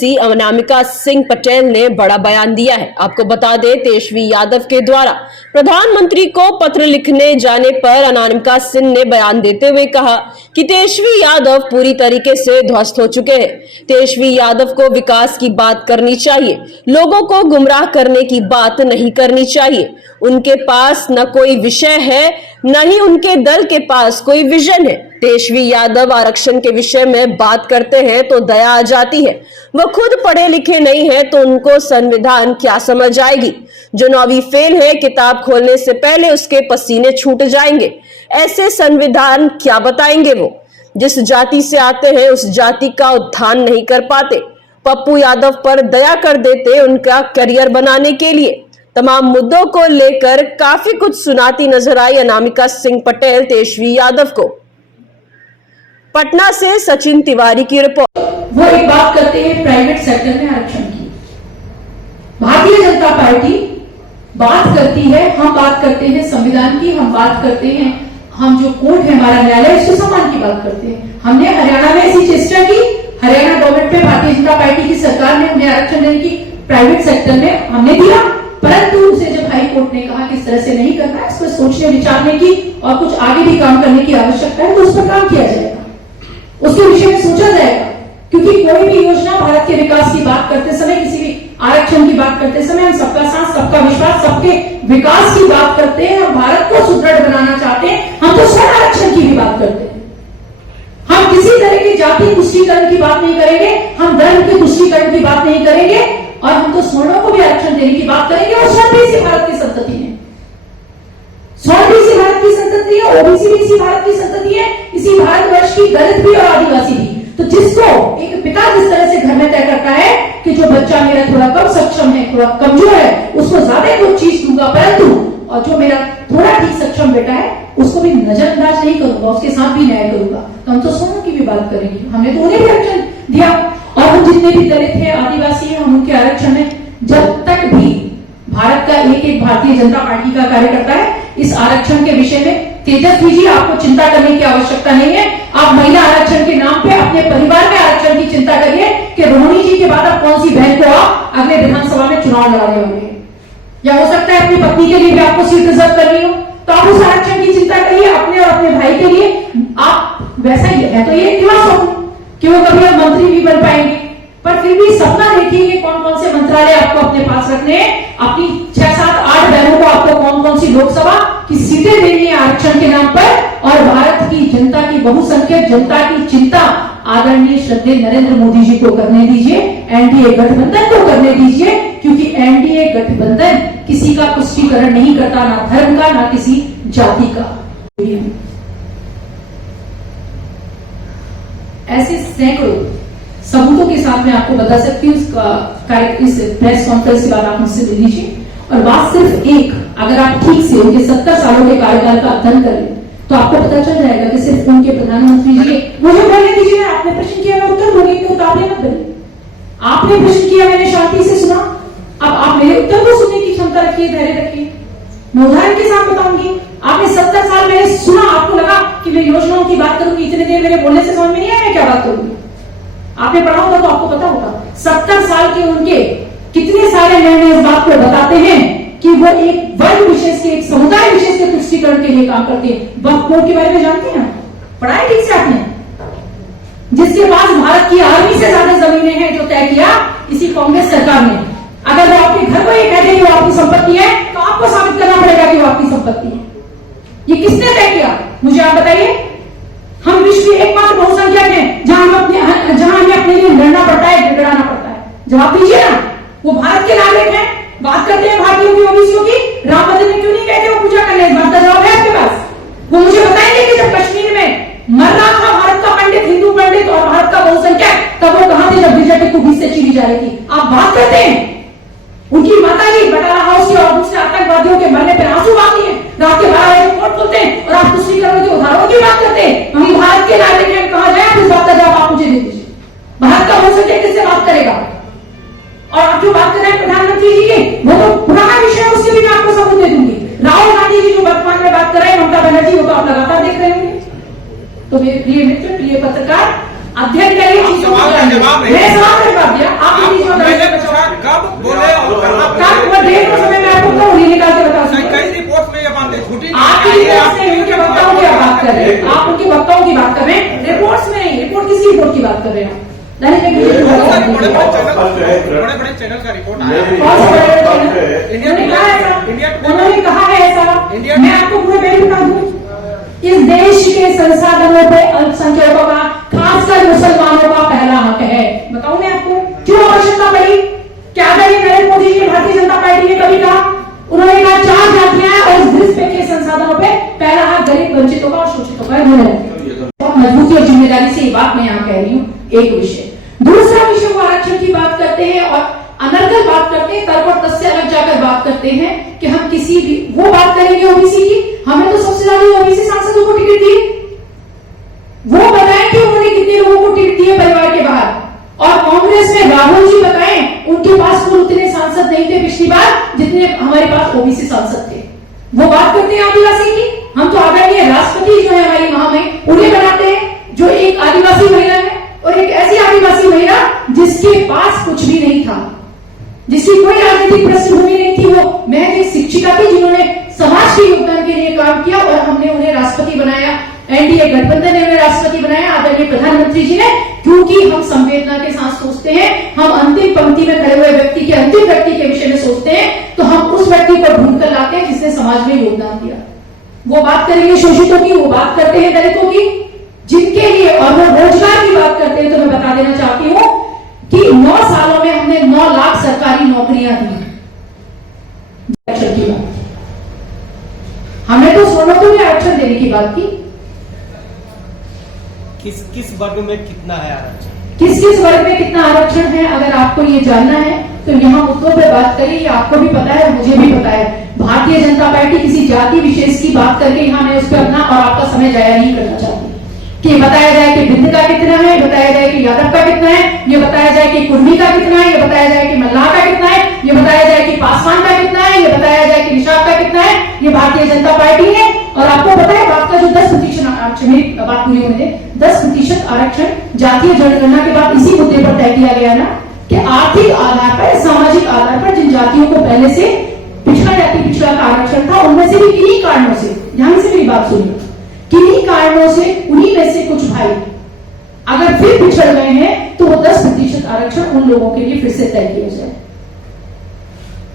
MLC Anamika Singh Patel ने बड़ा बयान दिया है। आपको बता दें, तेजस्वी यादव के द्वारा प्रधानमंत्री को पत्र लिखने जाने पर अनामिका सिंह ने बयान देते हुए कहा कि तेजस्वी यादव पूरी तरीके से ध्वस्त हो चुके हैं। तेजस्वी यादव को विकास की बात करनी चाहिए, लोगों को गुमराह करने की बात नहीं करनी चाहिए। उनके पास न कोई विषय है, न ही उनके दल के पास कोई विजन है। तेजस्वी यादव आरक्षण के विषय में बात करते हैं तो दया आ जाती है। वह खुद पढ़े लिखे नहीं है तो उनको संविधान क्या समझ आएगी। जो 9वीं फेल है, किताब खोलने से पहले उसके पसीने छूट जाएंगे। ऐसे संविधान क्या बताएंगे वो? जिस जाति से आते हैं उस जाति का उत्थान नहीं कर पाते। पप्पू यादव पर दया कर देते उनका करियर बनाने के लिए। तमाम मुद्दों को लेकर काफी कुछ सुनाती नजर आई अनामिका सिंह पटेल तेजस्वी यादव को। पटना से सचिन तिवारी की रिपोर्ट। वो एक बात करते हैं प्राइवेट सेक्टर में आरक्षण की। भारतीय जनता पार्टी बात करती है, हम बात करते हैं संविधान की, हम बात करते हैं, हम जो कोर्ट है हमारा न्यायालय, उसके सम्मान की बात करते हैं। हमने हरियाणा में ऐसी चेष्टा की, हरियाणा गवर्नमेंट में भारतीय जनता पार्टी की सरकार ने उन्हें आरक्षण देने की प्राइवेट सेक्टर में हमने दिया, परंतु उसे जब हाई कोर्ट ने कहा कि इस तरह से नहीं करना है, इस पर सोचने विचारने की और कुछ आगे भी काम करने की आवश्यकता है, तो उस पर काम किया जाएगा, उसके विषय में सोचा जाएगा। क्योंकि कोई भी योजना भारत के विकास की बात करते समय, किसी भी आरक्षण की बात करते समय हम सबका साथ, सबका विश्वास, सबके विकास की बात करते हैं। हम भारत को सुदृढ़ बनाना चाहते हैं, हम तो स्वर्ण आरक्षण की भी बात करते हैं। हम किसी तरह की जाति तुष्टीकरण की बात नहीं करेंगे, हम धर्म के तुष्टीकरण की बात नहीं करेंगे, और हम तो स्वर्णों को भी आरक्षण देने की बात करेंगे। और स्वर्ण भी इसी भारत की संतति है, स्वर्ण भी इसी भारत की संतति है, ओबीसी भी इसी भारत की संतति है, इसी भारतवर्ष की दलित भी और आदिवासी भी। तो जिसको एक पिता जिस तरह से घर में तय करता है कि जो बच्चा मेरा थोड़ा कम सक्षम है, थोड़ा कमजोर है, उसको ज्यादा कुछ चीज दूंगा, परंतु और जो मेरा थोड़ा ठीक सक्षम बेटा है उसको भी नजरअंदाज नहीं करूंगा, उसके साथ भी न्याय करूंगा। तो हम तो स्वर्ण की भी बात करेंगे, हमने तो उन्हें भी आरक्षण दिया। और हम जितने भी दलित हैं, आदिवासी हैं, हम उनके आरक्षण है। जब तक भी भारत का एक एक भारतीय जनता पार्टी का कार्यकर्ता है, इस आरक्षण के विषय में तेजस्वी जी आपको चिंता करने की आवश्यकता नहीं है। आप महिला आरक्षण के नाम पे अपने परिवार में आरक्षण की चिंता करिए कि रोहिणी जी के बाद आप कौन सी बहन को आप अगले विधानसभा में चुनाव लड़ाने होंगे, या हो सकता है अपनी पत्नी के लिए भी आपको सीट रिजर्व करनी हो, तो आप उस आरक्षण की चिंता करिए अपने और अपने भाई के लिए। आप वैसा ही है तो ये स्वप्न कि वो कभी अब मंत्री भी बन पाएंगे, पर फिर भी सपना देखिए कि कौन कौन से मंत्रालय आपको अपने पास रखने हैं, अपनी 6, 7, 8 बहनों को आपको कौन कौन सी लोकसभा की सीटें देनी है आरक्षण के नाम पर। और भारत की जनता की, बहुसंख्यक जनता की चिंता आदरणीय श्रद्धेय नरेंद्र मोदी जी को करने दीजिए, एनडीए गठबंधन को करने दीजिए, क्योंकि एनडीए गठबंधन किसी का पुष्टिकरण नहीं करता, ना धर्म का, ना किसी जाति का। ऐसे सैकड़ों सबूतों के साथ मैं आपको बता सकती हूँ। इस प्रेस कॉन्फ्रेंस के बाद आप मुझसे मिल लीजिए। और बात सिर्फ एक, अगर आप ठीक से उनके 70 सालों के कार्यकाल का अध्ययन करें तो आपको पता चल जाएगा कि सिर्फ उनके प्रधानमंत्री जी, मुझे बोलने दीजिए, आपने प्रश्न किया, मैं उत्तर दूंगी, इतने उतावले मत बनिए। आपने प्रश्न किया, मैंने शांति से सुना, अब आप मेरे उत्तर को सुनने की क्षमता रखिए, धैर्य रखिए। मैं उदाहरण के साथ बताऊंगी। आपने 70 साल मैंने सुना, आपको लगा कि मैं योजनाओं की बात करूंगी, इतने देर मेरे बोलने से समझ में नहीं आया मैं क्या बात करूंगी। आपने पढ़ा होगा तो आपको पता होगा 70 साल के उनके कितने सारे निर्णय इस बात को बताते हैं कि वो एक वर्ग विशेष के, एक समुदाय विशेष के तुष्टीकरण के लिए काम करते हैं। वक्फ बोर्ड के बारे में जानते हैं, पढ़ा है ठीक से आपने, जिसके पास भारत की आर्मी से ज्यादा जमीनें हैं, जो तय किया इसी कांग्रेस सरकार ने। अगर वो आपके घर को ये कह दे कि वो आपकी संपत्ति है, तो आपको साबित करना पड़ेगा कि वो आपकी संपत्ति है। ये किसने तय किया, मुझे आप बताइए। हम विश्व के एकमात्र बहुसंख्यक हैं जहां हमें अपने लिए लड़ना पड़ता है, गिड़गिड़ाना पड़ता है। जवाब दीजिए ना। वो भारत के नागरिक हैं, बात करते हैं भारतीयों की, ओबीसियों की, राम मंदिर में क्यों नहीं कहते वो पूजा करने? इस बात का जवाब है आपके पास? वो मुझे बताएंगे कि जब कश्मीर में मर रहा था भारत का पंडित, हिंदू पंडित और भारत का बहुसंख्यक, तब वो कहां थे जब बीजेपी को बीच से चीरी जा रही थी? आप बात करते हैं उनकी माता जी बटाला हाउस की और दूसरे आतंकवादियों के मरने पर आंसू बहाती है, रात के 12 बजे कोर्ट खुलते हैं, और आप तुष्टीकरण के उदाहरणों की बात करते हैं। हम भारत के नागरिक हैं, कहा जाए इस बात का जवाब आप मुझे दे दीजिए। भारत का बहुसंख्यक किससे बात करेगा? और आप जो बात कर रहे हैं प्रधानमंत्री जी की, वो तो पुराना विषय है, उससे भी मैं आपको सबूत दे दूंगी। राहुल गांधी जी जो वर्तमान में बात कर रहे हैं, ममता बनर्जी, वो तो आप लगातार देख रहे होंगे। तो मेरे प्रिय मित्र, प्रिय पत्रकार, अध्ययन करिए, मेरे सवाल का जवाब दिया, आप सुनो कब बोले और वो डेट और समय मैं आपको कहूँ निकाल के बता सकता कई रिपोर्ट में ये बातें झूठी आपकी रिपोर्ट में उनके वक्ताओं की बात कर रहे हैं, आप उनके वक्ताओं की बात कर रहे हैं, रिपोर्ट्स में नहीं। रिपोर्ट किसी रिपोर्ट की बात कर रहे हैं? बड़े बड़े चैनल का रिपोर्ट आया उन्होंने कहा है ऐसा। मैं आपको पूरे पहले बता दूं, इस देश के संसाधनों पे अल्पसंख्यकों का, खासकर मुसलमानों का पहला हक है। बताऊं मैं आपको क्यों आवश्यकता पड़ी? क्या करें नरेंद्र मोदी जी, भारतीय जनता पार्टी ने कभी कहा? उन्होंने कहा 4 जातियां हैं और इस देश के संसाधनों पे पहला हक गरीब, वंचितों का और शोषितों का है। बहुत मजबूती और जिम्मेदारी से ये बात मैं यहाँ कह रही हूँ। एक विषय, दूसरा विषय वो आरक्षण की बात करते हैं और अनर्गल बात करते हैं, तर्क और तथ्य अलग जाकर बात करते हैं कि हम किसी भी वो बात करेंगे ओबीसी की। हमने तो सबसे ज्यादा ओबीसी सांसदों को टिकट दी, वो बताएं कि उन्होंने कितने लोगों को टिकट दिए परिवार के बाहर। और कांग्रेस में राहुल जी बताएं उनके पास कुल उतने सांसद नहीं थे पिछली बार जितने हमारे पास ओबीसी सांसद थे। वो बात करते हैं आदिवासी की, हम तो आदरणीय राष्ट्रपति जो है हमारी मां में उन्हें बनाते हैं, जो एक आदिवासी महिला है और एक ऐसी आदिवासी महिला जिसके पास कुछ भी नहीं था, जिसकी कोई राजनीतिक पृष्ठभूमि नहीं थी। वो महज एक शिक्षिका थी जिन्होंने समाज के योगदान के लिए काम किया और हमने उन्हें राष्ट्रपति बनाया। एनडीए गठबंधन ने उन्हें राष्ट्रपति बनाया, आदरणीय प्रधानमंत्री जी ने, क्योंकि हम संवेदना के साथ सोचते हैं। हम अंतिम पंक्ति में खड़े हुए व्यक्ति के, अंतिम व्यक्ति के विषय में सोचते हैं, तो हम उस व्यक्ति को ढूंढ कर लाते हैं जिसने समाज में योगदान दिया। वो बात करेंगे शोषितों की, वो बात करते हैं दलितों की, जिनके लिए, और वो रोजगार की बात करते हैं। तो मैं बता देना चाहती हूं कि 9 सालों में हमने 9 लाख सरकारी नौकरियां दी। आरक्षण की बात, हमने तो सोनों में आरक्षण देने की बात की। किस किस वर्ग में कितना है आरक्षण? किस किस वर्ग में कितना आरक्षण है, अगर आपको ये जानना है तो यहाँ मुद्दों पर बात करिए। आपको भी पता है, मुझे भी पता है। भारतीय जनता पार्टी किसी जाति विशेष की बात करके यहाँ मैं उस पर अपना और आपका समय जाया नहीं करना चाहती कि बताया जाए कि बिंद का कितना है, बताया जाए कि यादव का कितना है, ये बताया जाए कि कुर्मी का कितना है, ये बताया जाए कि मल्लाह का कितना है, ये बताया जाए कि पासवान का कितना है, ये बताया जाए कि निषाद का कितना है। ये भारतीय जनता पार्टी है। और आपको पता है बात का जो 10% आरक्षण, मेरी बात पूरी होने दे, 10% आरक्षण जातीय जनगणना के बाद इसी मुद्दे पर तय किया गया ना कि आर्थिक आधार पर, सामाजिक आधार पर जिन जातियों को पहले से पिछड़ा जाति पिछड़ा का आरक्षण था, उनमें से भी किन्हीं कारणों से, ध्यान से मेरी बात सुनिए, किन्हीं कारणों से उन्हीं में से कुछ भाई अगर फिर पिछड़ गए हैं तो वो 10% आरक्षण उन लोगों के लिए फिर से तय किया जाए।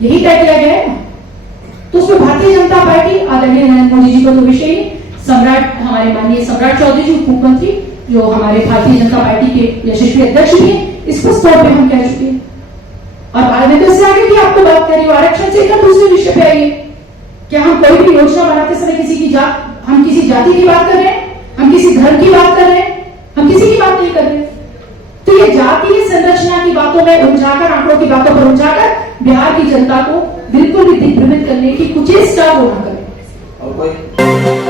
यही तय किया गया है। तो उसमें भारतीय जनता पार्टी, आदरणीय नरेंद्र मोदी जी को तो विषय ही, सम्राट, हमारे माननीय सम्राट चौधरी जी उप मुख्यमंत्री, जो हमारे भारतीय जनता पार्टी के यशस्वी अध्यक्ष भी हैं, स्पष्ट तौर पर हम कह चुके हैं। और बाद में तो इससे आगे की आपको बात करी आरक्षण से एकदम दूसरे विषय पे आइए। क्या हम कोई भी योजना बनाते समय किसी की जात, हम किसी जाति की बात कर रहे हैं, हम किसी धर्म की बात कर रहे हैं, हम किसी की बात नहीं कर रहे। तो ये जातीय संरचना की बातों में उलझाकर, आंकड़ों की बातों पर उलझाकर बिहार की जनता को बिल्कुल भी दिग्भ्रमित करने की कुचेष्टा वो न करें।